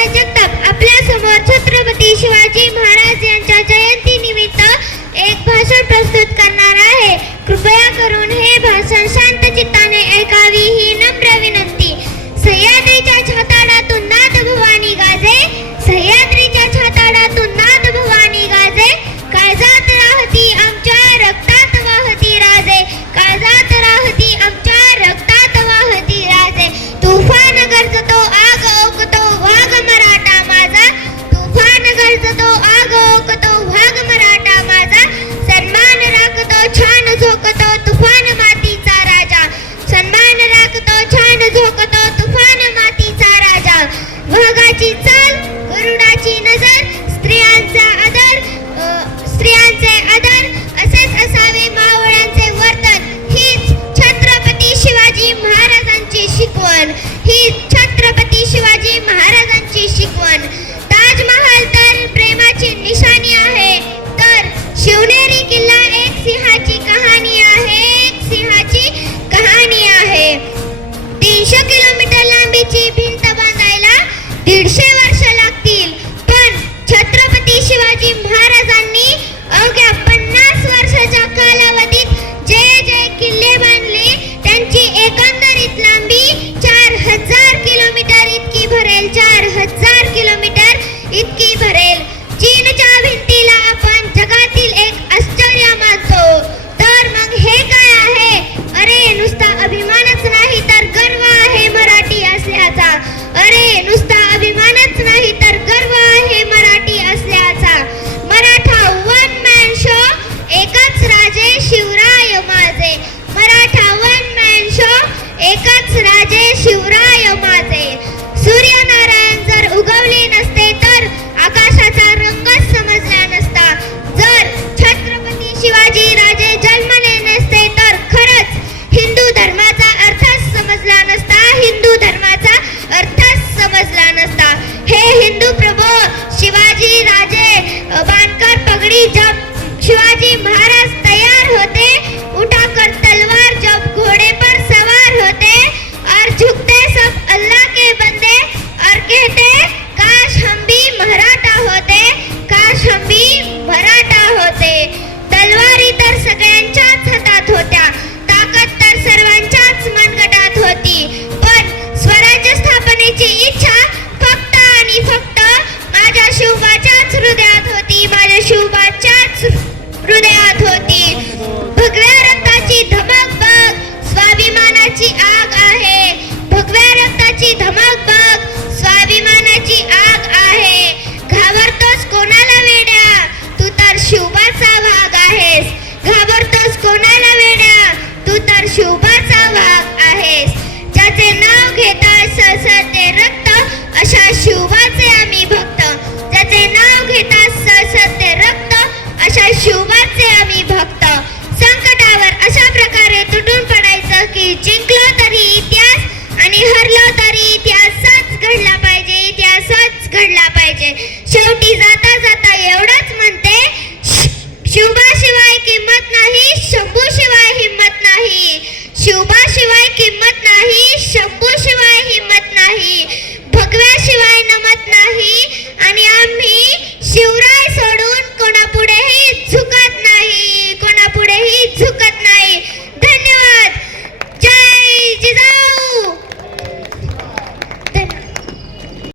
संपूर्ण जगतात आपल्यासमोर छत्रपती शिवाजी महाराज यांच्या जयंती निमित्त एक भाषण प्रस्तुत करणार आहे. कृपया करून हे भाषण शांत गरुडाची चाल गरुडाची नजर स्त्रियांचा आदर स्त्रियांचे आदर असेच असावे मावळ्यांचे वर्तन. हीच छत्रपती शिवाजी महाराजांची शिकवण. बांधकर पगडी जप. शिवाजी महाराज हिम्मत नाही शंभू शिवाय हिम्मत नाही शिवबा शिवाय किंमत